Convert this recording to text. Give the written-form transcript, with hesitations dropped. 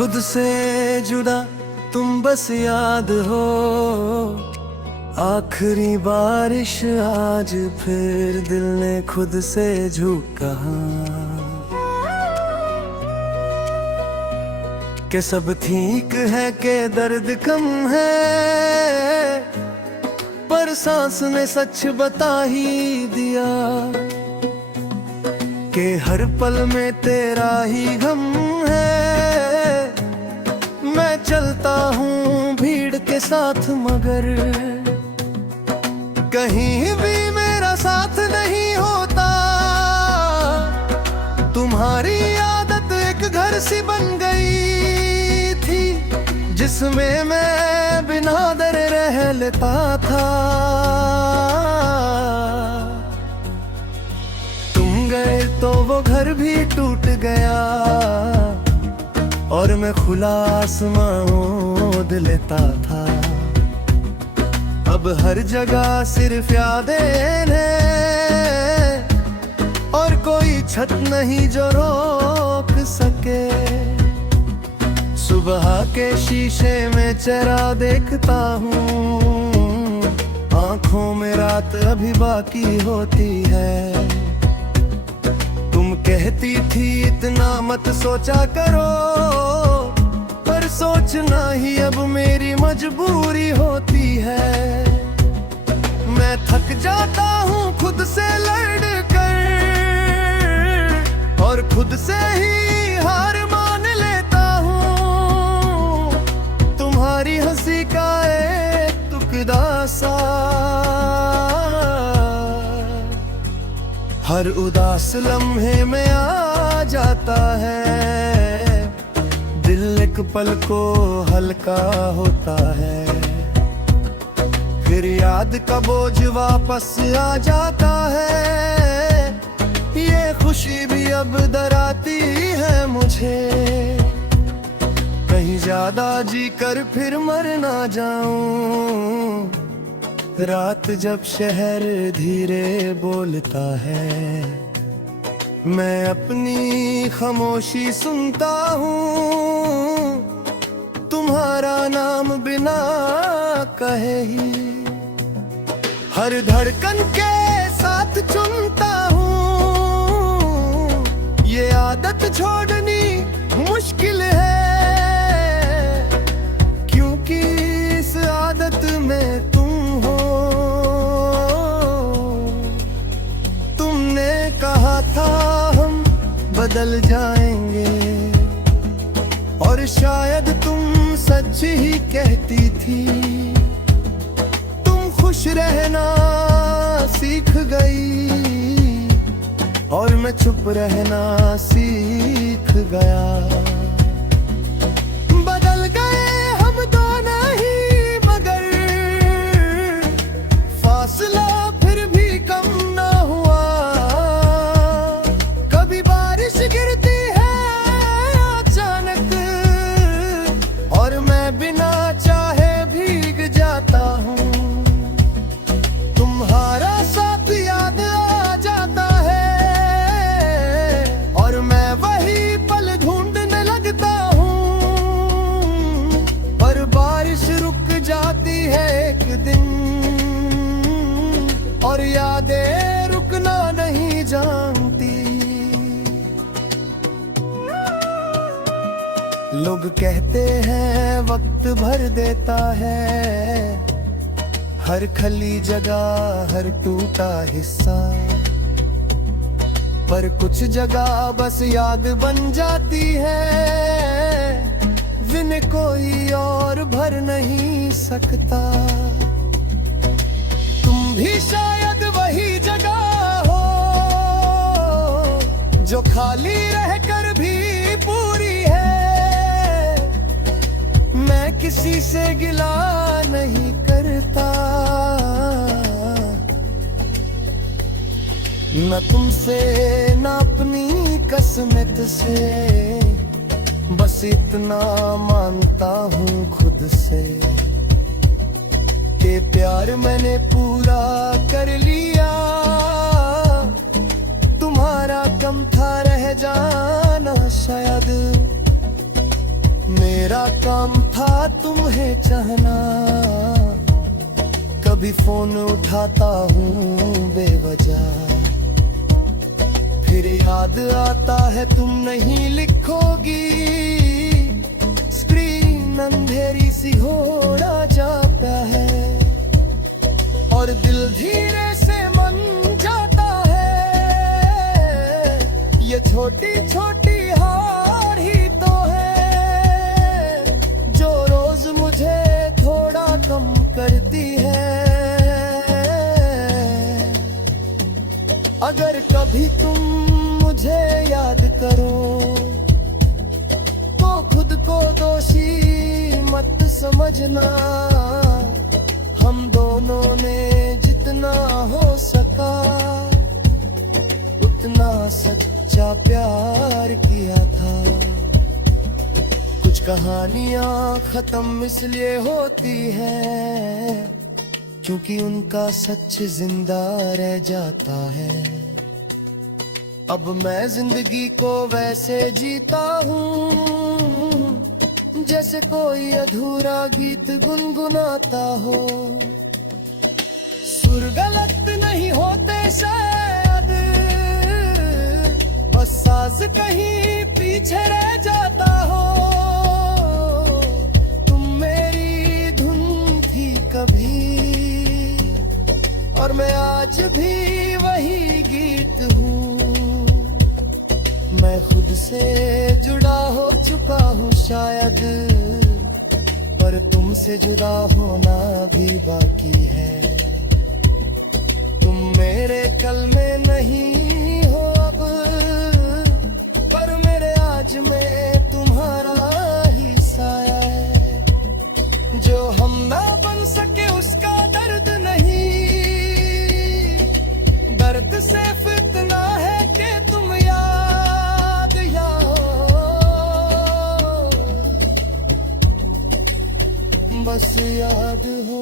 खुद से जुदा तुम बस याद हो, आखिरी बारिश आज फिर दिल ने खुद से झूठ कहा कि सब ठीक है कि दर्द कम है, पर सांस ने सच बता ही दिया कि हर पल में तेरा ही गम है। मैं चलता हूँ भीड़ के साथ मगर कहीं भी मेरा साथ नहीं होता। तुम्हारी आदत एक घर सी बन गई थी जिसमें मैं बिना डरे रह लेता था। तुम गए तो वो घर भी टूट गया और मैं खुला आसमां ओढ़ लेता था। अब हर जगह सिर्फ यादें हैं और कोई छत नहीं जो रोक सके। सुबह के शीशे में चेहरा देखता हूँ, आंखों में रात अभी बाकी होती है। तुम कहती थी इतना मत सोचा करो, पर सोचना ही अब मेरी मजबूरी होती है। मैं थक जाता हूँ खुद से लड़ कर और खुद से ही हार मान लेता हूँ। तुम्हारी हंसी का एक टुकड़ा सा हर उदास लम्हे में आ जाता है। दिल एक पल को हल्का होता है, फिर याद का बोझ वापस आ जाता है। ये खुशी भी अब डराती है मुझे, कहीं ज्यादा जी कर फिर मर ना जाऊं। रात जब शहर धीरे बोलता है, मैं अपनी खामोशी सुनता हूँ। तुम्हारा नाम बिना कहे ही हर धड़कन के साथ चुनता हूँ। ये आदत छोड़नी मुश्किल है, क्योंकि इस आदत में तुम हो। तुमने कहा था हम बदल जाएंगे और शायद तुम सच ही कहती थी। तुम खुश रहना सीख गई और मैं चुप रहना सीख गया। बदल गए हम दोनों ही मगर फासला फिर भी कम ना हुआ। कभी बारिश गिरती है अचानक और मैं बिना चाहे भीग जाता हूँ। तुम्हारा साथ याद आ जाता है और मैं वही पल ढूंढने लगता हूँ। पर बारिश रुक जाती है एक दिन और यादें रुकना नहीं जानती। लोग कहते हैं वक्त भर देता है हर खली जगह, हर टूटा हिस्सा। पर कुछ जगह बस याद बन जाती है, जिन्हें कोई और भर नहीं सकता। तुम भी शायद वही जगह हो जो खाली रहकर भी पूरी है। मैं किसी से गिला नहीं करता, न तुमसे न अपनी किस्मत से। बस इतना मानता हूँ खुद से कि प्यार मैंने पूरा कर लिया। तुम्हारा कम था रह जाना शायद, मेरा काम था तुम्हें चाहना, कभी फोन उठाता हूँ बेवजह, फिर याद आता है तुम नहीं लिखोगी, स्क्रीन अंधेरी सी हो जाता है और दिल धीरे से मन जाता है। ये छोटी छोटी हार ही तो है जो रोज मुझे थोड़ा कम करती है। अगर कभी तुम मुझे याद करो तो खुद को दोषी मत समझना, हम दोनों ने जितना हो सका उतना सच्चा प्यार किया था। कुछ कहानियां खत्म इसलिए होती हैं क्योंकि उनका सच जिंदा रह जाता है। अब मैं जिंदगी को वैसे जीता हूँ जैसे कोई अधूरा गीत गुनगुनाता हो। सुर गलत नहीं होते शायद, बस साज कहीं पीछे रह जाता हो। तुम मेरी धुन थी कभी और मैं आज भी वही गीत हूँ। मैं खुद से जुड़ा हो चुका हूँ शायद, पर तुमसे जुदा होना भी बाकी है। तुम मेरे कल में नहीं हो अब, पर मेरे आज में तुम्हारा ही साया है। जो हम ना बन सके उसका दर्द नहीं, दर्द सिर्फ इतना है कि तुम याद बस याद हो।